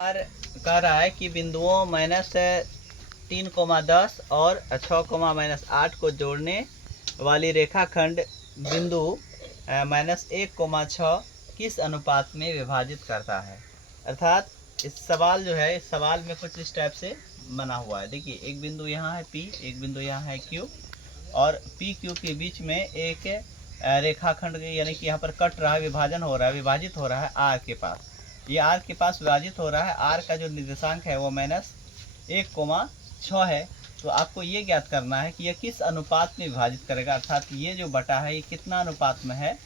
कह रहा है कि बिंदुओं -3,10 और 6,-8 को जोड़ने वाली रेखाखंड बिंदु -1,6 किस अनुपात में विभाजित करता है। अर्थात इस सवाल जो है, इस सवाल में कुछ इस टाइप से बना हुआ है। देखिए, एक बिंदु यहाँ है P, एक बिंदु यहाँ है Q, और P Q के बीच में एक रेखाखंड यानी कि यहाँ पर कट रहा है, विभाजन हो रहा है, विभाजित हो रहा है R के पास। ये R के पास विभाजित हो रहा है। R का जो निर्देशांक है वो -1,6 है। तो आपको ये ज्ञात करना है कि यह किस अनुपात में विभाजित करेगा। अर्थात ये जो बटा है ये कितना अनुपात में है,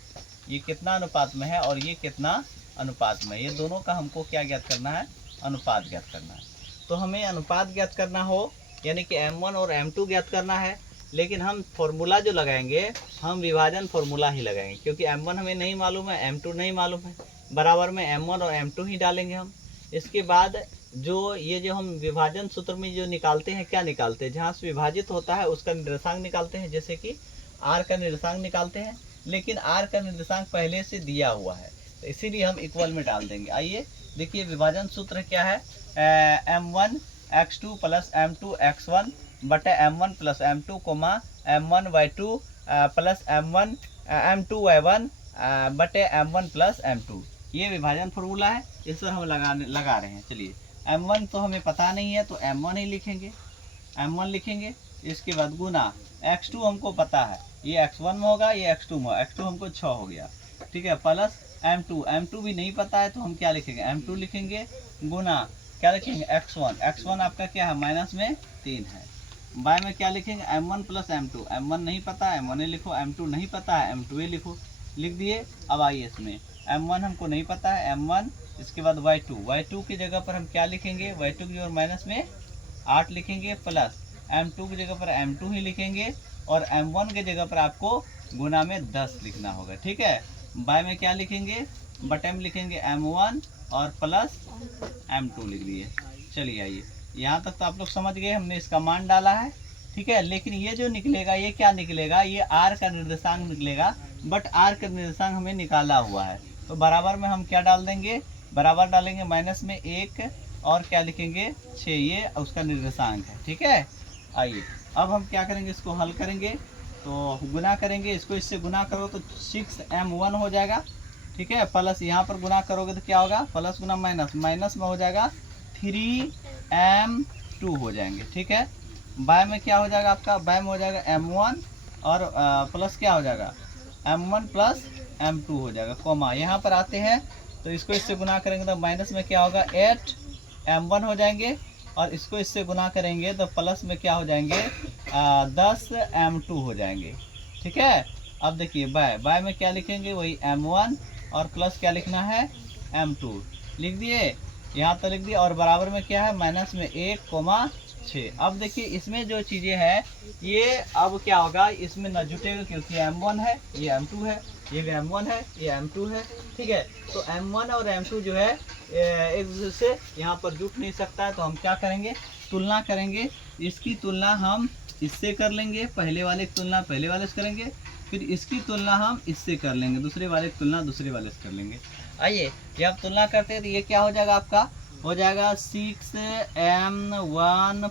ये कितना अनुपात में है और ये कितना अनुपात में है। ये दोनों का हमको क्या ज्ञात करना है, अनुपात ज्ञात करना है। तो हमें अनुपात ज्ञात करना हो यानी कि M1 और M2 ज्ञात करना है, लेकिन हम फॉर्मूला जो लगाएंगे हम विभाजन फॉर्मूला ही लगाएंगे, क्योंकि M1 हमें नहीं मालूम है, M2 नहीं मालूम है, बराबर में M1 और M2 ही डालेंगे हम। इसके बाद जो ये जो हम विभाजन सूत्र में जो निकालते हैं, क्या निकालते हैं, जहाँ से विभाजित होता है उसका निर्देशांक निकालते हैं। जैसे कि R का निर्देशांक निकालते हैं, लेकिन R का निर्देशांक पहले से दिया हुआ है, तो इसीलिए हम इक्वल में डाल देंगे। आइए देखिए, विभाजन सूत्र क्या है, M1 x2 plus M2 x1 बटे M1 plus M2 M1 y2 plus M2 y1 बटे M1 प्लस M2। ये विभाजन फॉर्मूला है, इस पर हम लगा रहे हैं। चलिए, M1 तो हमें पता नहीं है तो M1 ही लिखेंगे, M1 लिखेंगे। इसके बाद गुना x2 हमको पता है, ये x1 में होगा, ये x2 में, x2 हमको 6 हो गया, ठीक है, प्लस M2 भी नहीं पता है तो हम क्या लिखेंगे, M2 लिखेंगे, गुना क्या लिखेंगे, x1 आपका क्या है, माइनस में 3 है। बाय में क्या लिखेंगे, M1 प्लस M1 नहीं पता है, M1 लिखो, M2 नहीं पता है, M2 लिखो, लिख दिए। अब आइए इसमें M1 हमको नहीं पता है, M1, इसके बाद y2 की जगह पर हम क्या लिखेंगे, y2 की जगह माइनस में 8 लिखेंगे, प्लस M2 की जगह पर M2 ही लिखेंगे, और M1 की जगह पर आपको गुना में 10 लिखना होगा, ठीक है। बाय में क्या लिखेंगे, बटे में लिखेंगे M1 और प्लस M2 लिख दिए। चलिए आइए, यहाँ तक तो आप लोग समझ गए, हमने इसका मान डाला है, ठीक है। लेकिन ये जो निकलेगा ये क्या निकलेगा, ये R का निर्देशांक निकलेगा, बट R का निर्देशांक हमें निकाला हुआ है, तो बराबर में हम क्या डाल देंगे, बराबर डालेंगे माइनस में 1 और क्या लिखेंगे 6, ये उसका निर्देशांक है, ठीक है। आइए अब हम क्या करेंगे, इसको हल करेंगे, तो गुना करेंगे, इसको इससे गुना करो तो 6M1 हो जाएगा, ठीक है, प्लस यहाँ पर गुना करोगे तो क्या होगा, प्लस गुना माइनस, माइनस में हो जाएगा 3M2 हो जाएंगे, ठीक है। बाय में क्या हो जाएगा आपका, बाय में हो जाएगा M1 और प्लस क्या हो जाएगा, M1 प्लस M2 हो जाएगा, कोमा यहाँ पर आते हैं तो इसको इससे गुना करेंगे तो माइनस में क्या होगा 8M1 हो जाएंगे, और इसको इससे गुना करेंगे तो प्लस में क्या हो जाएंगे 10M2 हो जाएंगे, ठीक है। अब देखिए बाय में क्या लिखेंगे, वही M1 और प्लस क्या लिखना है M2, लिख दिए, यहाँ तो लिख दिया, और बराबर में क्या है माइनस में 1,6। अब देखिए इसमें जो चीज़ें हैं ये अब क्या होगा, इसमें न जुटेगा, क्योंकि M1 है, ये M2 है, ये भी M1 है, ये M2 है, ठीक है। तो M1 और M2 जो है एक दूसरे से यहाँ पर जुट नहीं सकता है, तो हम क्या करेंगे, तुलना करेंगे। इसकी तुलना हम इससे कर लेंगे, पहले वाले की तुलना पहले वाले से करेंगे, फिर इसकी तुलना हम इससे कर लेंगे, दूसरे वाले की तुलना दूसरे वाले से कर लेंगे। आइए जब तुलना करते हैं तो ये क्या हो जाएगा, आपका हो जाएगा 6M1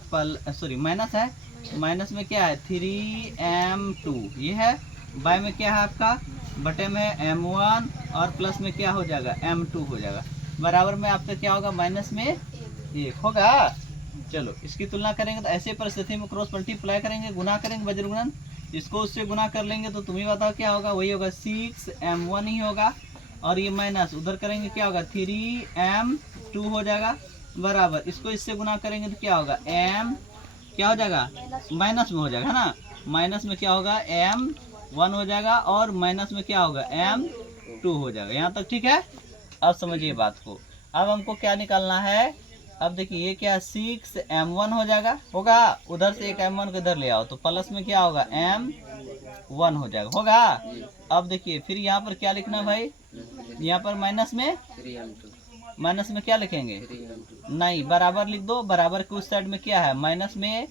सॉरी माइनस है, माइनस में क्या है 3M2, ये है, बाय में क्या है आपका, बटे में M1 और प्लस में क्या हो जाएगा M2 हो जाएगा, बराबर में आपका क्या होगा माइनस में 1 होगा। चलो इसकी तुलना करेंगे तो ऐसे परिस्थिति में क्रॉस मल्टीप्लाई करेंगे, गुना करेंगे, वज्र गुणन, इसको उससे गुना कर लेंगे तो तुम ही बताओ क्या होगा, वही होगा 6M1 ही होगा, और ये माइनस उधर करेंगे क्या होगा 3M2 हो जाएगा, बराबर इसको इससे गुना करेंगे तो क्या होगा M क्या हो जाएगा, माइनस में हो जाएगा, है ना, माइनस में क्या होगा M1 हो जाएगा, और माइनस में क्या होगा M2 हो जाएगा। यहाँ तक ठीक है। अब समझिए बात को, अब हमको क्या निकालना है, अब देखिए ये क्या 6M1 हो जाएगा, होगा, उधर से एक M1 को इधर ले आओ तो प्लस में क्या होगा M1 हो जाएगा, होगा। अब देखिए फिर यहाँ पर क्या लिखना भाई, यहाँ पर माइनस में क्या लिखेंगे, नहीं बराबर लिख दो, बराबर के उस साइड में क्या है माइनस में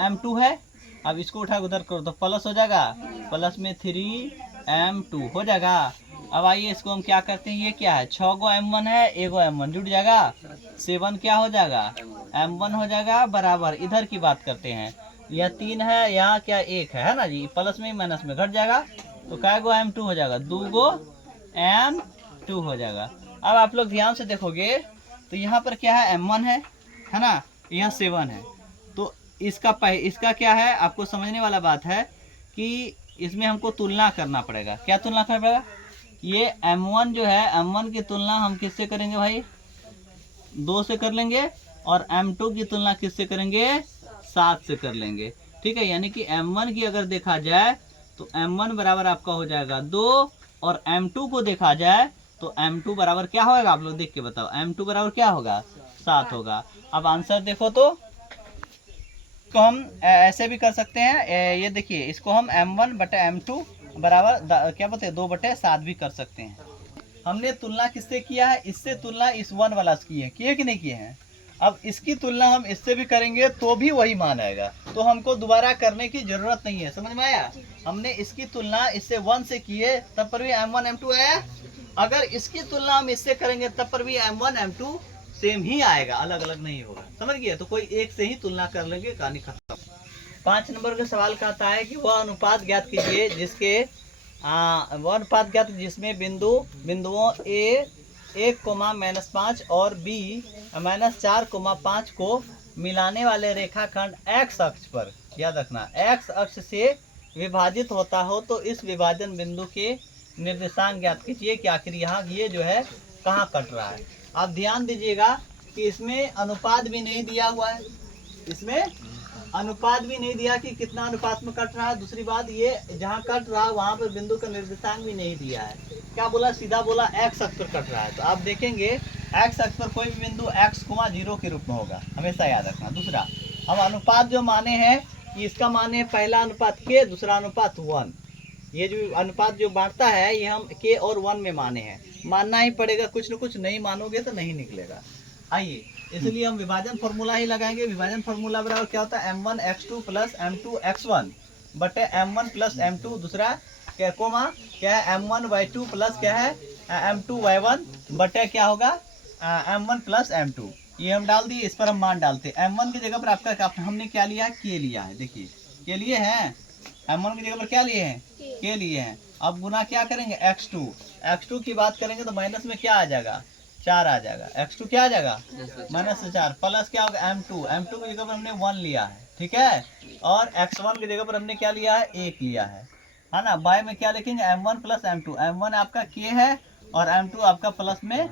M2 है, अब इसको उठा उधर करो तो प्लस हो जाएगा, प्लस में 3M2 हो जाएगा। अब आइए इसको हम क्या करते हैं, ये क्या है 6 गो M1 है, एगो M1 जुड़ जाएगा, 7 क्या हो जाएगा M1 हो जाएगा, बराबर इधर की बात करते हैं, यह 3 है, यहाँ क्या 1 है ना जी, प्लस में माइनस में घट जाएगा, तो क्या गो M2 हो जाएगा, 2 गो M2 हो जाएगा। अब आप लोग ध्यान से देखोगे तो यहाँ पर क्या है M1 है ना, यहाँ 7 है, तो इसका क्या है, आपको समझने वाला बात है कि इसमें हमको तुलना करना पड़ेगा। क्या तुलना करना पड़ेगा, ये M1 जो है, M1 की तुलना हम किससे करेंगे भाई, 2 से कर लेंगे, और M2 की तुलना किससे करेंगे, 7 से कर लेंगे। ठीक है, यानी कि M1 की अगर देखा जाए तो M1 बराबर आपका हो जाएगा 2, और M2 को देखा जाए तो M2 बराबर क्या होगा, आप लोग देख के बताओ, M2 बराबर क्या होगा, 7 होगा। अब आंसर देखो तो हम ऐसे भी कर सकते हैं, ये देखिए इसको हम M1 बटे M2 बराबर क्या बोलते हैं 2/7 भी कर सकते हैं। हमने तुलना किससे किया है, इससे तुलना इस 1 वाला से की है, किए कि नहीं किए हैं। अब इसकी तुलना हम इससे भी करेंगे तो भी वही मान आएगा, तो हमको दोबारा करने की जरूरत नहीं है, समझ में आया। हमने इसकी तुलना इससे 1 से की है, तब पर भी M1 M2 आया, अगर इसकी तुलना हम इससे करेंगे तब पर भी M1 M2 सेम ही आएगा, अलग अलग नहीं होगा, समझ गए। तो कोई एक से ही तुलना कर लेंगे, कहानी खत्म। 5 नंबर का सवाल कहता है कि वह अनुपात ज्ञात कीजिए जिसके वह अनुपात ज्ञात जिसमें बिंदुओं A 1, -5 और B -4, 5 को मिलाने वाले रेखाखंड x अक्ष पर, याद रखना x अक्ष से विभाजित होता हो, तो इस विभाजन बिंदु के निर्देशांक ज्ञात कीजिए कि आखिर यहाँ ये जो है कहाँ कट रहा है। आप ध्यान दीजिएगा कि इसमें अनुपात भी नहीं दिया हुआ है, इसमें अनुपात भी नहीं दिया कि कितना अनुपात में कट रहा है। दूसरी बात, ये जहाँ कट रहा है वहाँ पर बिंदु का निर्देशांक भी नहीं दिया है, क्या बोला, सीधा बोला x अक्ष पर कट रहा है। तो आप देखेंगे x अक्ष पर कोई भी बिंदु x, 0 के रूप में होगा, हमेशा याद रखना। दूसरा, हम अनुपात जो माने हैं कि इसका माने है पहला अनुपात k, दूसरा अनुपात 1, ये जो अनुपात जो बांटता है ये हम k और 1 में माने हैं, मानना ही पड़ेगा, कुछ न कुछ नहीं मानोगे तो नहीं निकलेगा। आइए, इसलिए हम विभाजन फॉर्मूला ही लगाएंगे। विभाजन फॉर्मूला बराबर क्या होता है, M1 x2 plus M2 x1 बटे M1 प्लस M2, दूसरा क्या कोमा क्या है M1 y2 प्लस क्या है M2 y1 बटे क्या होगा M1 प्लस M2। ये हम डाल दिए, इस पर हम मान डालते हैं। M1 की जगह पर आपका हमने क्या लिया है, k लिया है, देखिए k लिए हैं, M1 की जगह पर क्या लिए हैं, k लिए हैं। अब गुना क्या करेंगे x2 की बात करेंगे तो माइनस में क्या आ जाएगा, 4 आ जाएगा, x2 क्या आ जाएगा -4, प्लस क्या होगा M2 की जगह पर हमने 1 लिया है, ठीक है, और x1 की जगह पर हमने क्या लिया है, 1 लिया है ना। बाय में क्या लिखेंगे, M1 प्लस M2, M1 आपका k है और M2 आपका प्लस में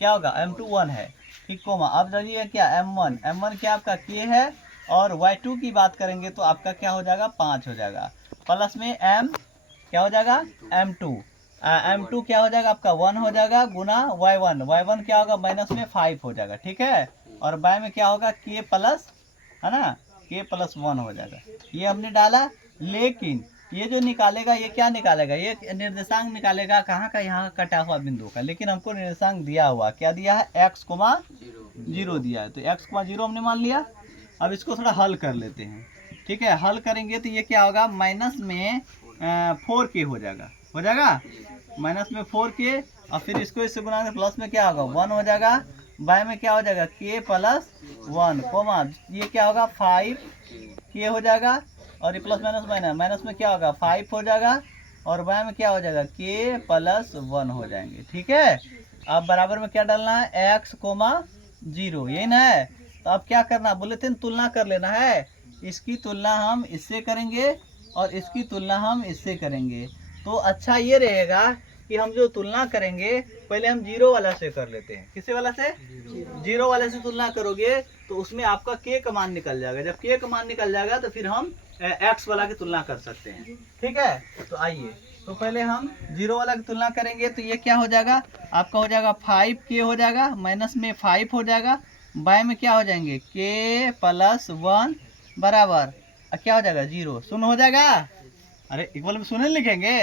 क्या होगा M2 1 है, ठीक कोमा। अब जाइए क्या M1 क्या आपका k है, और y2 की बात करेंगे तो आपका क्या हो जाएगा 5 हो जाएगा, प्लस में m क्या हो जाएगा M2 क्या हो जाएगा आपका 1 हो जाएगा, गुना y1 क्या होगा माइनस में 5 हो जाएगा, ठीक है, और बाय में क्या होगा k प्लस, है ना, k प्लस 1 हो जाएगा। ये हमने डाला, लेकिन ये जो निकालेगा ये क्या निकालेगा, ये निर्देशांक निकालेगा कहाँ का, यहाँ का कटा हुआ बिंदु का, लेकिन हमको निर्देशांक दिया हुआ क्या दिया है, x, 0 दिया है, तो x, 0 हमने मान लिया। अब इसको थोड़ा हल कर लेते हैं, ठीक है, हल करेंगे तो ये क्या होगा, माइनस में 4k हो जाएगा, माइनस में 4k, और फिर इसको इससे गुना प्लस में क्या होगा 1 हो जाएगा, बाय में क्या हो जाएगा k प्लस 1 कोमा, ये क्या होगा 5k हो जाएगा, और ये प्लस माइनस में क्या होगा 5 हो जाएगा, और बाय में क्या हो जाएगा k प्लस 1 हो जाएंगे, ठीक है। अब बराबर में क्या डालना है, x, 0, यही ना है। तो अब क्या करना, बोले थे तुलना कर लेना है, इसकी तुलना हम इससे करेंगे और इसकी तुलना हम इससे करेंगे। तो अच्छा ये रहेगा कि हम जो तुलना करेंगे पहले हम 0 वाला से कर लेते हैं। किससे वाला से, 0 वाले से तुलना करोगे तो उसमें आपका k का मान निकल जाएगा, जब k का मान निकल जाएगा तो फिर हम x वाला की तुलना कर सकते हैं, ठीक है। तो आइए, तो पहले हम 0 वाला की तुलना करेंगे, तो ये क्या हो जाएगा आपका, हो जाएगा 5k हो जाएगा, माइनस में 5 हो जाएगा, बाय में क्या हो जाएंगे k प्लस 1 बराबर क्या हो जाएगा 0, शून्य हो जाएगा। अरे इक्वल में शून्य लिखेंगे।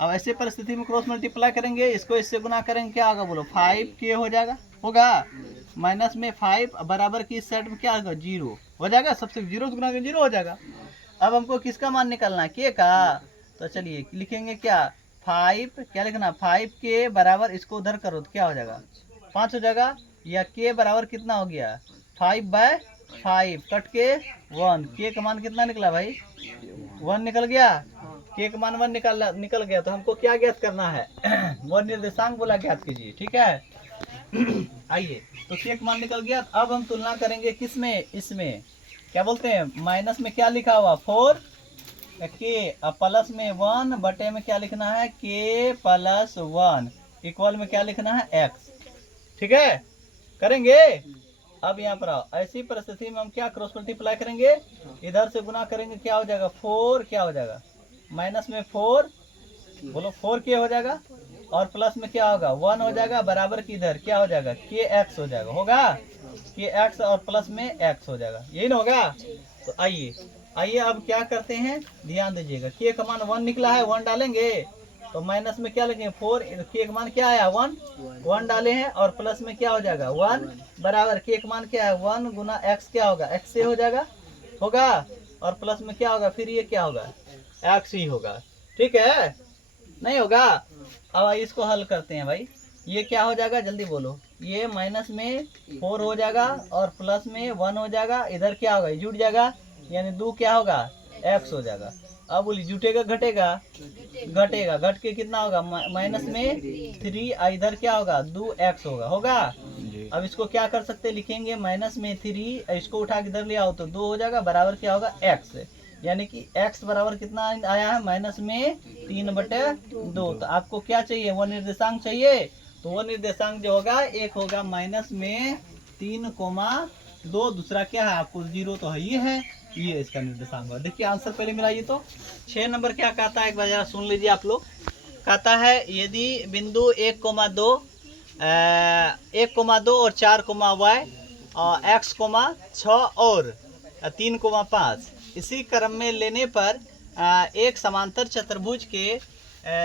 अब ऐसे परिस्थिति में क्रॉस मल्टीप्लाई करेंगे, इसको इससे गुना करेंगे, क्या होगा बोलो 5k हो जाएगा, होगा, माइनस में 5 बराबर की इस साइड में क्या होगा 0 हो जाएगा, सबसे 0 से गुना करेंगे 0 हो जाएगा। अब हमको किसका मान निकालना है, k का, तो चलिए लिखेंगे क्या 5 क्या लिखना 5 के बराबर इसको उधर करो तो क्या हो जाएगा 5 हो जाएगा, या के बराबर कितना हो गया 5/5 कट के 1, के का मान कितना निकला भाई 1 निकल गया, के का मान 1 निकल गया। तो हमको क्या ज्ञात करना है वो निर्देशांक बोला ज्ञात कीजिए, ठीक है। आइए तो के का मान निकल गया। अब हम तुलना करेंगे किसमें, इसमें क्या बोलते हैं माइनस में क्या लिखा हुआ 4 के, अब प्लस में 1 बटे में क्या लिखना है के प्लस 1 इक्वल में क्या लिखना है x, ठीक है करेंगे। अब यहाँ पर आओ, ऐसी परिस्थिति में हम क्या क्रॉस मल्टीप्लाई करेंगे, इधर से गुना करेंगे क्या हो जाएगा 4 क्या हो जाएगा माइनस में 4 बोलो 4 के हो जाएगा, और प्लस में क्या होगा 1 हो जाएगा, बराबर की इधर क्या हो जाएगा के एक्स हो जाएगा, होगा के एक्स और प्लस में x हो जाएगा, यही ना होगा। तो आइए अब क्या करते हैं ध्यान दीजिएगा, के का मान 1 निकला है 1 डालेंगे, तो माइनस में क्या लगेंगे 4, के का मान क्या आया 1 डाले हैं, और प्लस में क्या हो जाएगा 1 बराबर के का मान क्या है 1 गुना x क्या होगा x से हो जाएगा, और प्लस में क्या होगा फिर ये क्या होगा x ही होगा, ठीक है नहीं होगा। अब इसको हल करते हैं भाई, ये क्या हो जाएगा जल्दी बोलो, ये माइनस में 4 हो जाएगा और प्लस में 1 हो जाएगा, इधर क्या होगा जुट जाएगा यानी 2 क्या होगा x हो जाएगा। अब बोली जुटेगा घटेगा, घटेगा घट के कितना होगा माइनस में 3, इधर क्या होगा 2x होगा। अब इसको क्या कर सकते लिखेंगे माइनस में 3, इसको उठा के इधर ले आओ तो 2 हो जाएगा, बराबर क्या होगा x, यानी कि x बराबर कितना आया है माइनस में 3/2। तो आपको क्या चाहिए वो निर्देशांक चाहिए, तो वो निर्देशांक जो होगा एक होगा माइनस में 3,2, दूसरा क्या है आपको 0 तो है ये इसका निर्देशांक होगा। देखिए आंसर पहले मिलाइए तो 6 नंबर क्या कहता है एक बार जरा सुन लीजिए आप लोग। कहता है यदि बिंदु 1,2 और 4,y x, 6 और 3,5 इसी क्रम में लेने पर एक समांतर चतुर्भुज के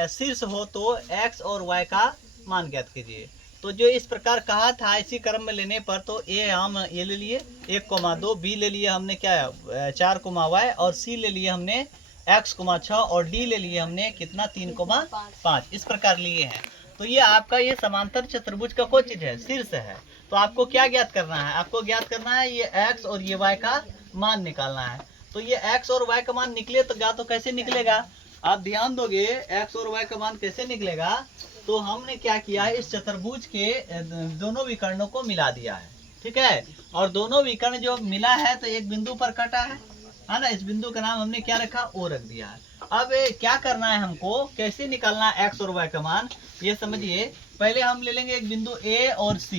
शीर्ष हो तो x और y का मान ज्ञात कीजिए। तो जो इस प्रकार कहा था इसी क्रम में लेने पर, तो ए हम ये ले लिए 1,2, बी ले लिए हमने क्या 4,y, और सी ले लिए हमने x, 6 और डी ले लिए हमने कितना 3,5, इस प्रकार लिए हैं। तो ये आपका ये समांतर चतुर्भुज का कोई चीज है शीर्ष है। तो आपको क्या ज्ञात करना है, आपको ज्ञात करना है ये x और ये y का मान निकालना है। तो ये x और y का मान निकले तो कैसे निकलेगा, आप ध्यान दोगे x और y का मान कैसे निकलेगा। तो हमने क्या किया है इस चतुर्भुज के दोनों विकर्णों को मिला दिया है, ठीक है, और दोनों विकर्ण जो मिला है तो एक बिंदु पर कटा है ना, इस बिंदु का नाम हमने क्या रखा ओ रख दिया है। अब क्या करना है हमको, कैसे निकालना है x और y का मान ये समझिए। पहले हम ले लेंगे एक बिंदु a और c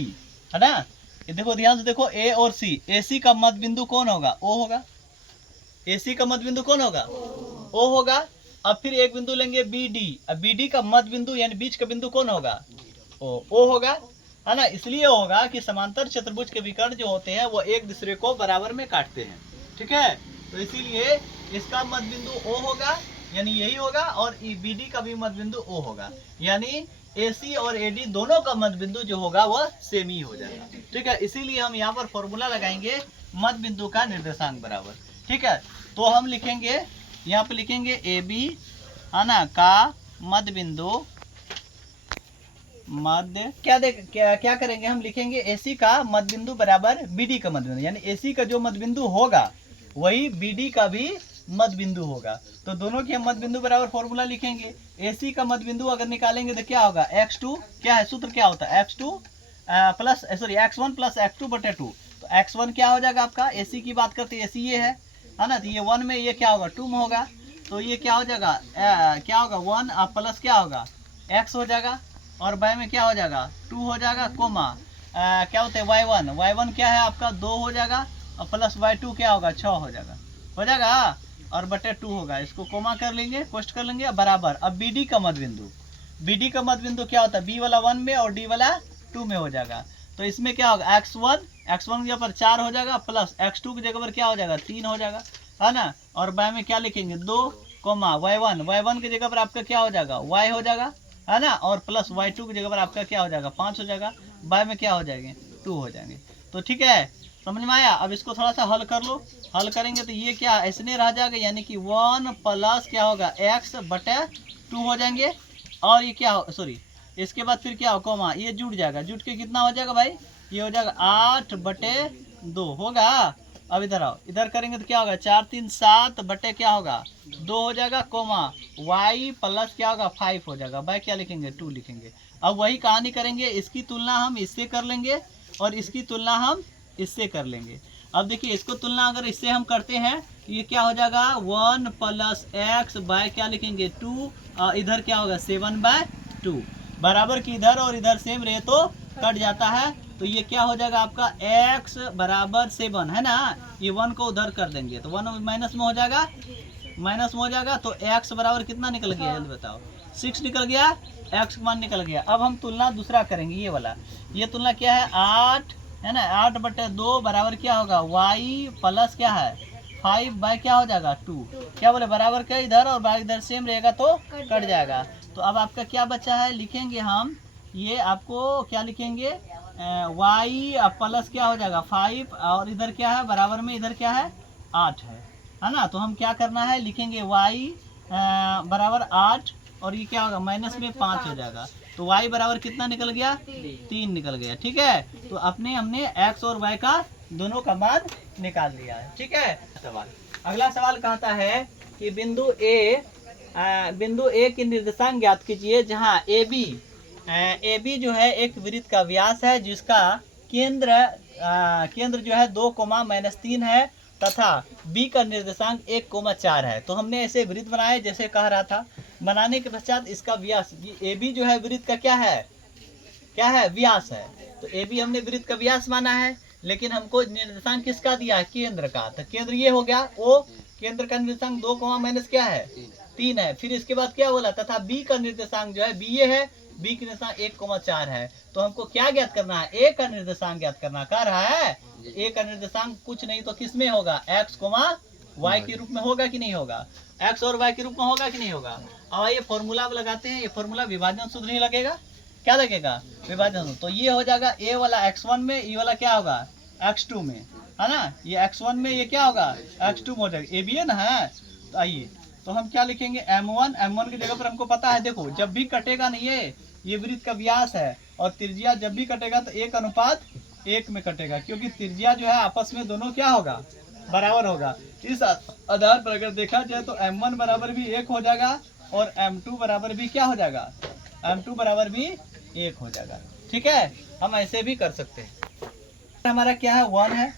है ना, ये देखो ध्यान से देखो a और c, ac का मध्य बिंदु कौन होगा o होगा, AC का मध्य बिंदु कौन होगा O होगा। अब फिर एक बिंदु लेंगे BD, अब BD का मध्य बिंदु यानी बीच का बिंदु कौन होगा O होगा, है ना। इसलिए होगा कि समांतर चतुर्भुज के विकर्ण जो होते हैं वो एक दूसरे को बराबर में काटते हैं, ठीक है। तो इसीलिए इसका मध्य बिंदु O होगा यानी यही होगा, और BD का भी मध्य बिंदु O होगा, यानी AC और AD दोनों का मध्य बिंदु जो होगा वह सेम ही हो जाएगा, ठीक है। इसीलिए हम यहाँ पर फॉर्मूला लगाएंगे मध्य बिंदु का निर्देशांक बराबर, ठीक है। तो हम लिखेंगे यहाँ पे लिखेंगे AB है ना का मध्य बिंदु क्या करेंगे हम लिखेंगे AC का मध्य बिंदु बराबर BD का मध्य बिंदु, यानी AC का जो मध्य बिंदु होगा वही BD का भी मध्य बिंदु होगा। तो दोनों के मध्य बिंदु बराबर फॉर्मूला लिखेंगे। AC का मध्य बिंदु अगर निकालेंगे तो क्या होगा x2, क्या है सूत्र क्या होता है x2 plus x1 plus x2 बटे 2। तो x1 क्या हो जाएगा आपका, AC की बात करते हैं AC ये है ना, तो ये 1 में ये क्या होगा 2 में होगा, तो ये क्या हो जाएगा क्या होगा 1 प्लस क्या होगा x हो जाएगा, और y में क्या हो जाएगा 2 हो जाएगा, कोमा क्या होता है y1 क्या है आपका 2 हो जाएगा, और प्लस y2 क्या होगा 6 हो जाएगा, और बटे 2 होगा। इसको कोमा कर लेंगे, पोस्ट कर लेंगे बराबर। अब BD का मध्य बिंदु क्या होता है B वाला 1 में और D वाला 2 में हो जाएगा। तो इसमें क्या होगा x1 की जगह पर 4 हो जाएगा, प्लस x2 की जगह पर क्या हो जाएगा 3 हो जाएगा, है ना। और y में क्या लिखेंगे 2, y1 की जगह पर आपका क्या हो जाएगा y हो जाएगा, है ना, और प्लस y2 की जगह पर आपका क्या हो जाएगा 5 हो जाएगा, y में क्या हो जाएंगे 2 हो जाएंगे। तो ठीक है, समझ में आया। अब इसको थोड़ा सा हल कर लो, हल करेंगे तो ये क्या ऐसे रह जाएगा, यानी कि 1 प्लस क्या होगा x बटे 2 हो जाएंगे, और ये क्या हो, सॉरी, इसके बाद फिर क्या हो, कोमा, ये जुड़ जाएगा, जुट के कितना हो जाएगा भाई, ये हो जाएगा 8/2 होगा। अब इधर आओ, इधर करेंगे तो क्या होगा, 4 3 7 बटे क्या होगा 2 हो जाएगा, कोमा y प्लस क्या होगा 5 हो जाएगा, बाय क्या लिखेंगे 2 लिखेंगे। अब वही कहानी करेंगे, इसकी तुलना हम इससे कर लेंगे और इसकी तुलना हम इससे कर लेंगे। अब देखिए इसको तुलना अगर इससे हम करते हैं तो ये क्या हो जाएगा 1 + x बाय क्या लिखेंगे 2, इधर क्या होगा 7/2, बराबर की इधर और इधर सेम रहे तो कट जाता है, तो ये क्या हो जाएगा आपका x बराबर 7 है ना, ये 1 को उधर कर देंगे तो 1 माइनस में हो जाएगा, माइनस में हो जाएगा, तो x बराबर कितना निकल गया जल्दी बताओ, 6 निकल गया, x का मान निकल गया। अब हम तुलना दूसरा करेंगे, ये वाला, ये तुलना क्या है 8 है ना, 8/2 बराबर क्या होगा y प्लस क्या है 5 बाय क्या हो जाएगा 2, क्या बोले बराबर क्या इधर और बाय इधर सेम रहेगा तो कट जाएगा। तो अब आपका क्या बचा है, लिखेंगे हम, ये आपको क्या लिखेंगे y प्लस क्या हो जाएगा 5 और इधर क्या है बराबर में, इधर क्या है 8 है ना, तो हम क्या करना है, लिखेंगे y बराबर 8 और ये क्या होगा माइनस में 5 हो जाएगा, तो y बराबर कितना निकल गया 3 निकल गया, ठीक है। तो अपने हमने x और y का दोनों का मान निकाल लिया है, ठीक है। सवाल, अगला सवाल कहता है कि बिंदु A की निर्देशांक ज्ञात कीजिए जहां AB जो है एक वृत्त का व्यास है जिसका केंद्र जो है 2, है तथा B का निर्देशांक 1, 4 है। तो हमने ऐसे वृत्त बनाए जैसे कह रहा था, बनाने के पश्चात इसका व्यास AB जो है वृत्त का क्या है व्यास है, तो AB हमने वृत्त का व्यास माना है, लेकिन हमको निर्देशांक किसका दिया है केंद्र का, तो केंद्र ये हो गया O, केंद्र का निर्देशांक 2, क्या है 3 है। फिर इसके बाद क्या बोला, तथा B का निर्देशांक जो है B ये है, B का निर्देशांक 1, 4 है। तो हमको क्या ज्ञात करना है, A का निर्देशांक ज्ञात करना, कह रहा है A का निर्देशांक कुछ नहीं तो किस में होगा x, y के रूप में होगा कि नहीं होगा, x और y के रूप में होगा कि नहीं होगा। और ये फॉर्मूला लगाते हैं, ये फॉर्मूला विभाजन सूत्र नहीं लगेगा, क्या लगेगा विभाजन सूत्र, तो ये हो जाएगा A वाला x1 में, ये वाला क्या होगा x2 में, है ना, ये x1 में ये क्या होगा x2 में हो जाएगा, AB है ना है। तो आइए तो हम क्या लिखेंगे m1 की जगह पर हमको पता है, देखो जब भी कटेगा नहीं ये वृत्त का व्यास है और त्रिज्या जब भी कटेगा तो 1:1 में कटेगा, क्योंकि त्रिज्या जो है आपस में दोनों क्या होगा बराबर होगा। इस आधार पर अगर देखा जाए तो m1 बराबर भी 1 हो जाएगा और m2 बराबर भी क्या हो जाएगा, m2 बराबर भी 1 हो जाएगा, ठीक है। हम ऐसे भी कर सकते हैं, हमारा क्या है 1 है,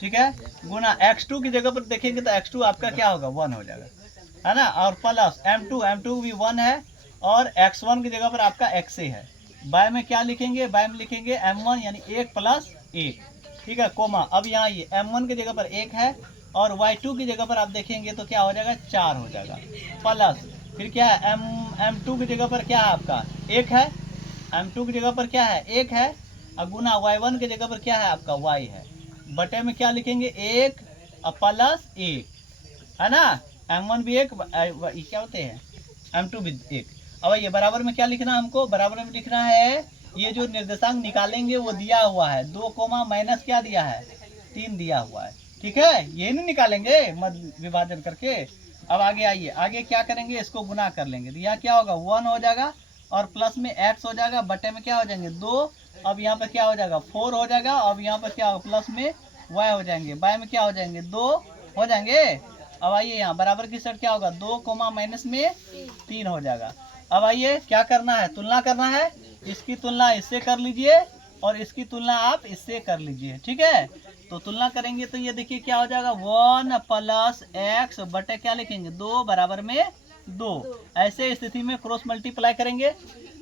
ठीक है, गुना x2 की जगह पर देखेंगे तो x2 आपका क्या होगा 1 हो जाएगा, है ना, और प्लस m2 भी 1 है और x1 की जगह पर आपका x है, बाय में क्या लिखेंगे, बाय में लिखेंगे m1 यानी 1 + 1, ठीक है, कोमा। अब यहाँ ये m1 की जगह पर 1 है और y2 की जगह पर आप देखेंगे तो क्या हो जाएगा 4 हो जाएगा, प्लस फिर क्या है m2 की जगह पर क्या है आपका 1 है, m2 की जगह पर क्या है 1 है, और गुना y1 की जगह पर क्या है आपका y है, बटे में क्या लिखेंगे 1 + 1, है ना, m1 भी 1 क्या होते हैं m2 भी 1। अब ये बराबर में क्या लिखना, हमको बराबर में लिखना है, ये जो निर्देशांक निकालेंगे वो दिया हुआ है 2, माइनस क्या दिया है 3 दिया हुआ है, ठीक है, ये नहीं निकालेंगे मत विभाजन करके। अब आगे आइए, आगे क्या करेंगे, इसको गुना कर लेंगे तो यह क्या होगा 1 हो जाएगा और प्लस में x हो जाएगा, बटे में क्या हो जाएंगे 2, अब यहाँ पर क्या हो जाएगा 4 हो जाएगा, अब यहाँ पर क्या होगा प्लस में y हो जाएंगे, बाय में क्या हो जाएंगे 2 हो जाएंगे। अब आइए यहाँ बराबर की साइड क्या होगा 2, माइनस में 3 हो जाएगा। अब आइए क्या करना है, तुलना करना है, इसकी तुलना इससे कर लीजिए और इसकी तुलना आप इससे कर लीजिए, ठीक है। तो तुलना करेंगे तो ये देखिए क्या हो जाएगा 1 + x बटे क्या लिखेंगे 2 बराबर में 2, ऐसे स्थिति में क्रॉस मल्टीप्लाई करेंगे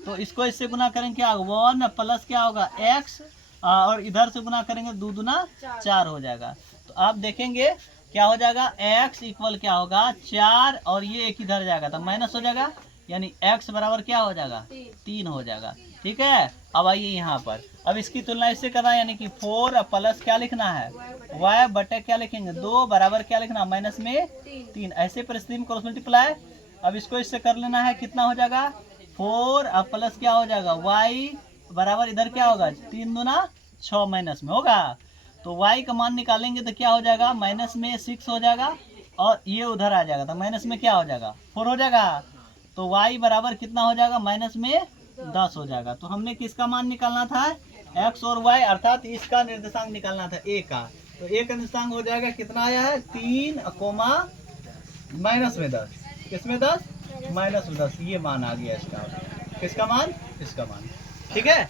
तो इसको इससे गुना करेंगे क्या होगा 1 प्लस क्या होगा x और इधर से गुना करेंगे 2 दूना 4 हो जाएगा। तो आप देखेंगे क्या हो जाएगा x इक्वल क्या होगा 4 और ये एक इधर जाएगा तो माइनस हो जाएगा, यानी x बराबर क्या हो जाएगा 3 हो जाएगा, ठीक है। अब आइए यहाँ पर, अब इसकी तुलना इससे करना है, यानी कि 4 प्लस क्या लिखना है y बटे क्या लिखेंगे 2 बराबर क्या लिखना माइनस में 3, ऐसे परिस्थिति में क्रॉस मल्टीप्लाई। अब इसको इससे कर लेना है, कितना हो जाएगा 4 अब प्लस क्या हो जाएगा y बराबर इधर क्या होगा 3 दूना 6 माइनस में होगा, तो y का मान निकालेंगे तो क्या हो जाएगा माइनस में 6 हो जाएगा और ये उधर आ जाएगा तो माइनस में क्या हो जाएगा 4 हो जाएगा। तो y बराबर कितना हो जाएगा, माइनस में 10 हो जाएगा। तो हमने किसका मान निकालना था, x और y, अर्थात इसका निर्देशांक निकालना था a का। तो a का निर्देशांक हो जाएगा कितना आया है, 3 कोमा माइनस में 10, किसमें 10, माइनस में 10। ये मान आ गया इसका, किसका मान, इसका मान। ठीक है।